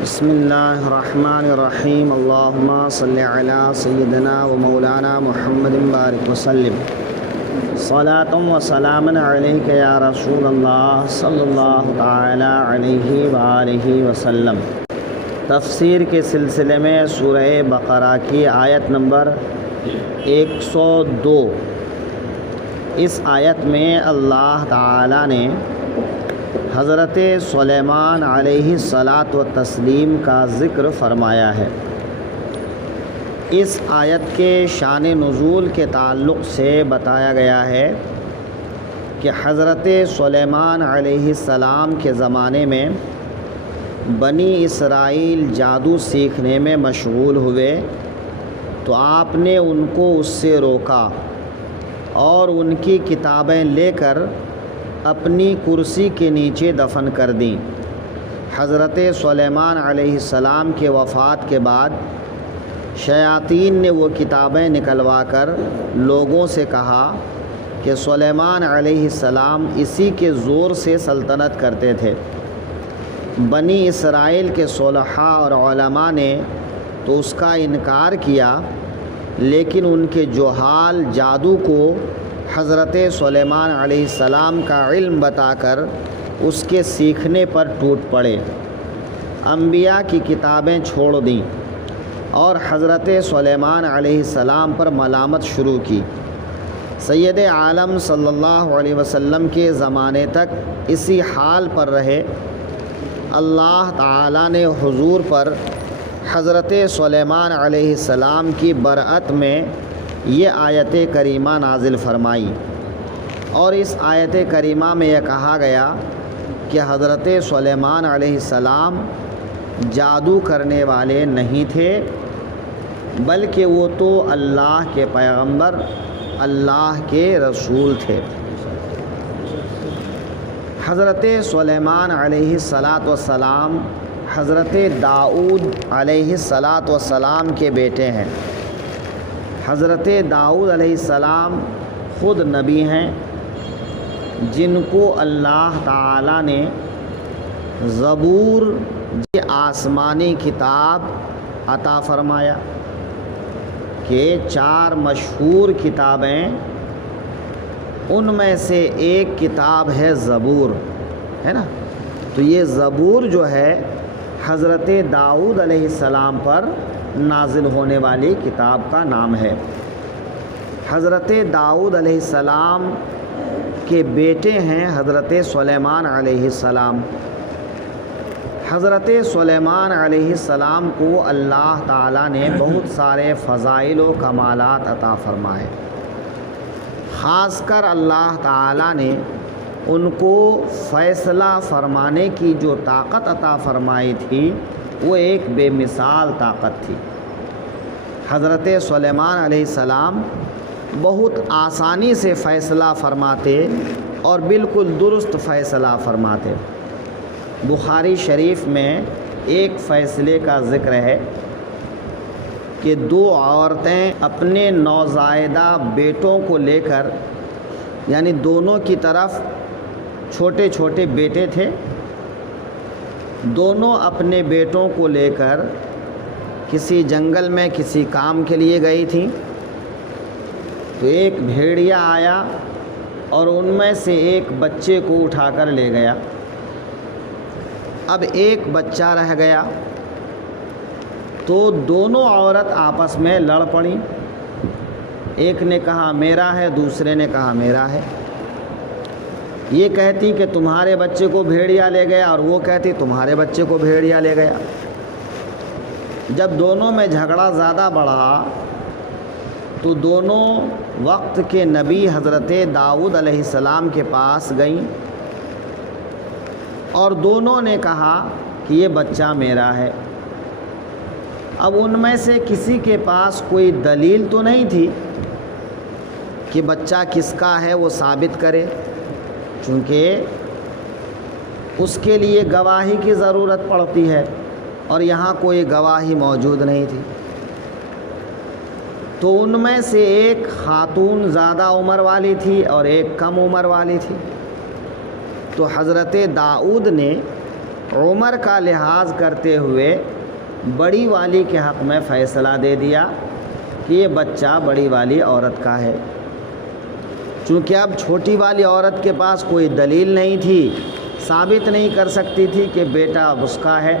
بسم اللہ الرحمن الرحیم اللہم صلی علی سیدنا و مولانا محمد بارک وسلم صلاۃ و سلام علیک یا رسول اللہ صلی اللہ تعالی علیہ وآلہ وسلم۔ تفسیر کے سلسلے میں سورہ بقرہ کی آیت نمبر 102۔ اس آیت میں اللہ تعالی نے حضرت سلیمان علیہ الصلاۃ والتسلیم کا ذکر فرمایا ہے۔ اس آیت کے شان نزول کے تعلق سے بتایا گیا ہے کہ حضرت سلیمان علیہ السلام کے زمانے میں بنی اسرائیل جادو سیکھنے میں مشغول ہوئے تو آپ نے ان کو اس سے روکا اور ان کی کتابیں لے کر اپنی کرسی کے نیچے دفن کر دیں۔ حضرت سلیمان علیہ السلام کے وفات کے بعد شیاطین نے وہ کتابیں نکلوا کر لوگوں سے کہا کہ سلیمان علیہ السلام اسی کے زور سے سلطنت کرتے تھے۔ بنی اسرائیل کے صلحاء اور علماء نے تو اس کا انکار کیا، لیکن ان کے جہال جادو کو حضرت سلیمان علیہ السلام کا علم بتا کر اس کے سیکھنے پر ٹوٹ پڑے، انبیاء کی کتابیں چھوڑ دیں اور حضرت سلیمان علیہ السلام پر ملامت شروع کی۔ سید عالم صلی اللہ علیہ وسلم کے زمانے تک اسی حال پر رہے۔ اللہ تعالی نے حضور پر حضرت سلیمان علیہ السلام کی برأت میں یہ آیت کریمہ نازل فرمائی، اور اس آیت کریمہ میں یہ کہا گیا کہ حضرت سلیمان علیہ السلام جادو کرنے والے نہیں تھے، بلکہ وہ تو اللہ کے پیغمبر، اللہ کے رسول تھے۔ حضرت سلیمان علیہ السلام حضرت داؤد علیہ السلام کے بیٹے ہیں۔ حضرت داؤد علیہ السلام خود نبی ہیں، جن کو اللہ تعالی نے زبور آسمانی کتاب عطا فرمایا کہ 4 مشہور کتابیں، ان میں سے ایک کتاب ہے زبور، ہے نا؟ تو یہ زبور جو ہے حضرت داؤد علیہ السلام پر نازل ہونے والی کتاب کا نام ہے۔ حضرت داؤد علیہ السلام کے بیٹے ہیں حضرت سلیمان علیہ السلام۔ حضرت سلیمان علیہ السلام کو اللہ تعالیٰ نے بہت سارے فضائل و کمالات عطا فرمائے۔ خاص کر اللہ تعالیٰ نے ان کو فیصلہ فرمانے کی جو طاقت عطا فرمائی تھی، وہ ایک بے مثال طاقت تھی۔ حضرت سلیمان علیہ السلام بہت آسانی سے فیصلہ فرماتے اور بالکل درست فیصلہ فرماتے۔ بخاری شریف میں ایک فیصلے کا ذکر ہے کہ 2 عورتیں اپنے نوزائیدہ بیٹوں کو لے کر، یعنی دونوں کی طرف چھوٹے چھوٹے بیٹے تھے، دونوں اپنے بیٹوں کو لے کر کسی جنگل میں کسی کام کے لیے گئی تھیں، تو ایک بھیڑیا آیا اور ان میں سے ایک بچے کو اٹھا کر لے گیا۔ اب ایک بچہ رہ گیا، تو دونوں عورت آپس میں لڑ پڑیں۔ ایک نے کہا میرا ہے، دوسرے نے کہا میرا ہے۔ یہ کہتی کہ تمہارے بچے کو بھیڑیا لے گیا، اور وہ کہتی تمہارے بچے کو بھیڑیا لے گیا۔ جب دونوں میں جھگڑا زیادہ بڑھا تو دونوں وقت کے نبی حضرت داؤد علیہ السلام کے پاس گئیں، اور دونوں نے کہا کہ یہ بچہ میرا ہے۔ اب ان میں سے کسی کے پاس کوئی دلیل تو نہیں تھی کہ بچہ کس کا ہے وہ ثابت کرے، چونکہ اس کے لیے گواہی کی ضرورت پڑتی ہے، اور یہاں کوئی گواہی موجود نہیں تھی۔ تو ان میں سے ایک خاتون زیادہ عمر والی تھی اور ایک کم عمر والی تھی۔ تو حضرت داؤد نے عمر کا لحاظ کرتے ہوئے بڑی والی کے حق میں فیصلہ دے دیا کہ یہ بچہ بڑی والی عورت کا ہے۔ چونکہ اب چھوٹی والی عورت کے پاس کوئی دلیل نہیں تھی، ثابت نہیں کر سکتی تھی کہ بیٹا اس کا ہے،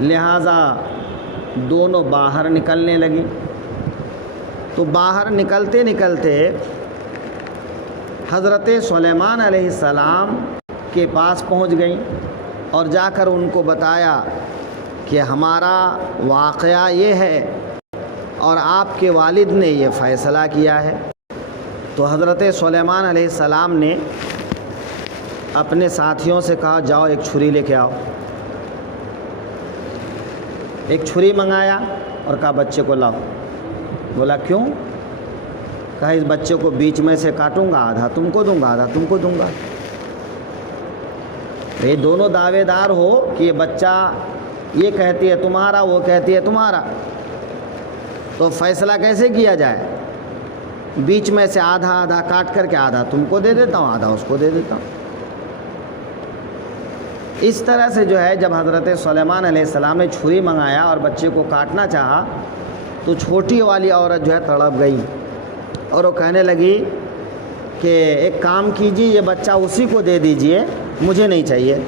لہٰذا دونوں باہر نکلنے لگی۔ تو باہر نکلتے نکلتے حضرت سلیمان علیہ السلام کے پاس پہنچ گئیں اور جا کر ان کو بتایا کہ ہمارا واقعہ یہ ہے اور آپ کے والد نے یہ فیصلہ کیا ہے۔ تو حضرت سلیمان علیہ السلام نے اپنے ساتھیوں سے کہا جاؤ ایک چھری لے کے آؤ۔ ایک چھری منگایا اور کہا بچے کو لاؤ۔ بولا کیوں؟ کہا اس بچے کو بیچ میں سے کاٹوں گا، آدھا تم کو دوں گا آدھا تم کو دوں گا۔ یہ دونوں دعوے دار ہو کہ یہ بچہ یہ کہتی ہے تمہارا وہ کہتی ہے تمہارا، تو فیصلہ کیسے کیا جائے؟ بیچ میں سے آدھا آدھا کاٹ کر کے آدھا تم کو دے دیتا ہوں آدھا اس کو دے دیتا ہوں۔ اس طرح سے جو ہے جب حضرت سلیمان علیہ السلام نے چھری منگایا اور بچے کو کاٹنا چاہا تو چھوٹی والی عورت جو ہے تڑپ گئی اور وہ کہنے لگی کہ ایک کام کیجیے یہ بچہ اسی کو دے دیجئے، مجھے نہیں چاہیے۔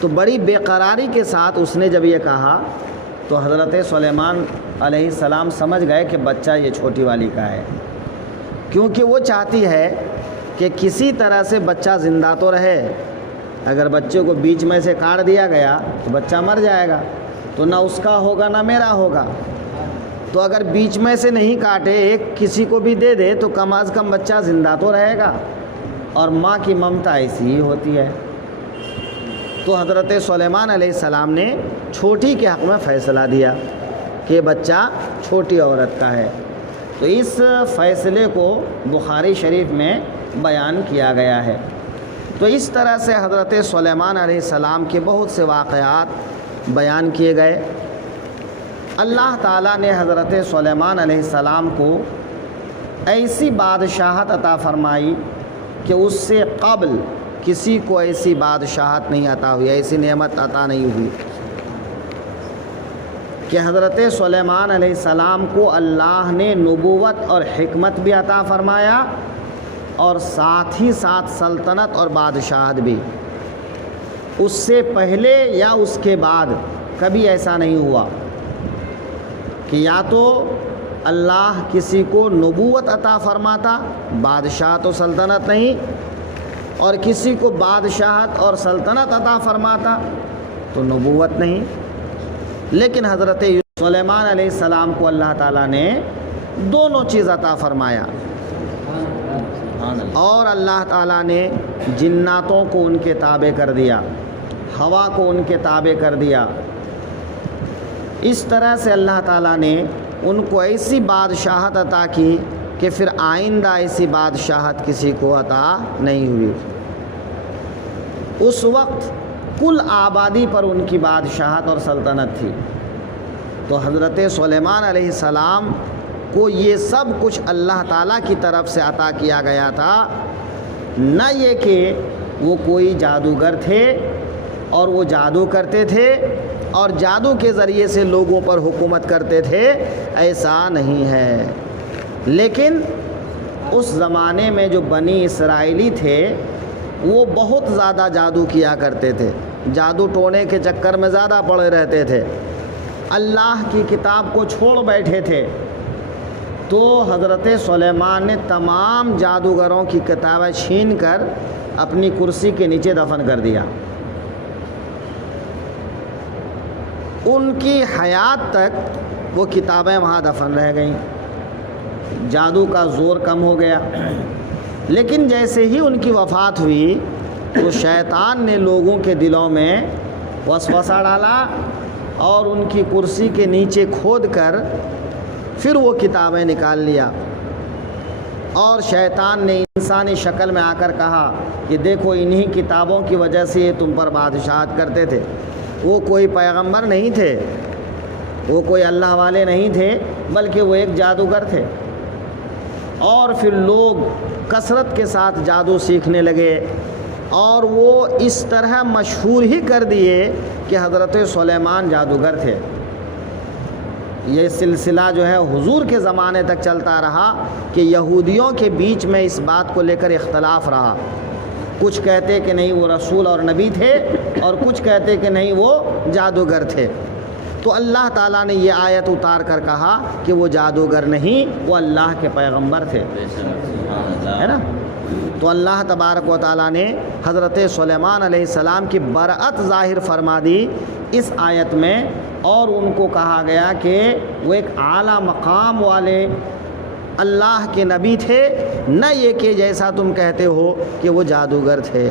تو بڑی بے قراری کے ساتھ اس نے جب یہ کہا تو حضرت سلیمان علیہ السلام سمجھ گئے کہ بچہ یہ چھوٹی والی کا ہے، کیونکہ وہ چاہتی ہے کہ کسی طرح سے بچہ زندہ تو رہے۔ اگر بچے کو بیچ میں سے کاٹ دیا گیا تو بچہ مر جائے گا، تو نہ اس کا ہوگا نہ میرا ہوگا۔ تو اگر بیچ میں سے نہیں کاٹے ایک کسی کو بھی دے دے تو کم از کم بچہ زندہ تو رہے گا، اور ماں کی ممتا ایسی ہی ہوتی ہے۔ تو حضرت سلیمان علیہ السلام نے چھوٹی کے حق میں فیصلہ دیا کہ بچہ چھوٹی عورت کا ہے۔ تو اس فیصلے کو بخاری شریف میں بیان کیا گیا ہے۔ تو اس طرح سے حضرت سلیمان علیہ السلام کے بہت سے واقعات بیان کیے گئے۔ اللہ تعالیٰ نے حضرت سلیمان علیہ السلام کو ایسی بادشاہت عطا فرمائی کہ اس سے قبل کسی کو ایسی بادشاہت نہیں عطا ہوئی، ایسی نعمت عطا نہیں ہوئی کہ حضرت سلیمان علیہ السلام کو اللہ نے نبوت اور حکمت بھی عطا فرمایا اور ساتھ ہی ساتھ سلطنت اور بادشاہت بھی۔ اس سے پہلے یا اس کے بعد کبھی ایسا نہیں ہوا کہ یا تو اللہ کسی کو نبوت عطا فرماتا، بادشاہت و سلطنت نہیں، اور کسی کو بادشاہت اور سلطنت عطا فرماتا تو نبوت نہیں۔ لیکن حضرت سلیمان علیہ السلام کو اللہ تعالیٰ نے دونوں چیز عطا فرمایا، اور اللہ تعالیٰ نے جناتوں کو ان کے تابع کر دیا، ہوا کو ان کے تابع کر دیا۔ اس طرح سے اللہ تعالیٰ نے ان کو ایسی بادشاہت عطا کی کہ پھر آئندہ ایسی بادشاہت کسی کو عطا نہیں ہوئی۔ اس وقت کل آبادی پر ان کی بادشاہت اور سلطنت تھی۔ تو حضرت سلیمان علیہ السلام کو یہ سب کچھ اللہ تعالیٰ کی طرف سے عطا کیا گیا تھا، نہ یہ کہ وہ کوئی جادوگر تھے اور وہ جادو کرتے تھے اور جادو کے ذریعے سے لوگوں پر حکومت کرتے تھے، ایسا نہیں ہے۔ لیکن اس زمانے میں جو بنی اسرائیلی تھے وہ بہت زیادہ جادو کیا کرتے تھے، جادو ٹونے کے چکر میں زیادہ پڑے رہتے تھے، اللہ کی کتاب کو چھوڑ بیٹھے تھے۔ تو حضرت سلیمان نے تمام جادوگروں کی کتابیں چھین کر اپنی کرسی کے نیچے دفن کر دیا۔ ان کی حیات تک وہ کتابیں وہاں دفن رہ گئیں، جادو کا زور کم ہو گیا۔ لیکن جیسے ہی ان کی وفات ہوئی تو شیطان نے لوگوں کے دلوں میں وسوسہ ڈالا اور ان کی کرسی کے نیچے کھود کر پھر وہ کتابیں نکال لیا، اور شیطان نے انسانی شکل میں آ کر کہا کہ دیکھو انہی کتابوں کی وجہ سے یہ تم پر بادشاہت کرتے تھے۔ وہ کوئی پیغمبر نہیں تھے، وہ کوئی اللہ والے نہیں تھے، بلکہ وہ ایک جادوگر تھے۔ اور پھر لوگ کثرت کے ساتھ جادو سیکھنے لگے اور وہ اس طرح مشہور ہی کر دیے کہ حضرت سلیمان جادوگر تھے۔ یہ سلسلہ جو ہے حضور کے زمانے تک چلتا رہا کہ یہودیوں کے بیچ میں اس بات کو لے کر اختلاف رہا، کچھ کہتے کہ نہیں وہ رسول اور نبی تھے، اور کچھ کہتے کہ نہیں وہ جادوگر تھے۔ تو اللہ تعالیٰ نے یہ آیت اتار کر کہا کہ وہ جادوگر نہیں، وہ اللہ کے پیغمبر تھے، ہے نا۔ تو اللہ تبارک و تعالیٰ نے حضرت سلیمان علیہ السلام کی برأت ظاہر فرما دی اس آیت میں، اور ان کو کہا گیا کہ وہ ایک اعلیٰ مقام والے اللہ کے نبی تھے، نہ یہ کہ جیسا تم کہتے ہو کہ وہ جادوگر تھے۔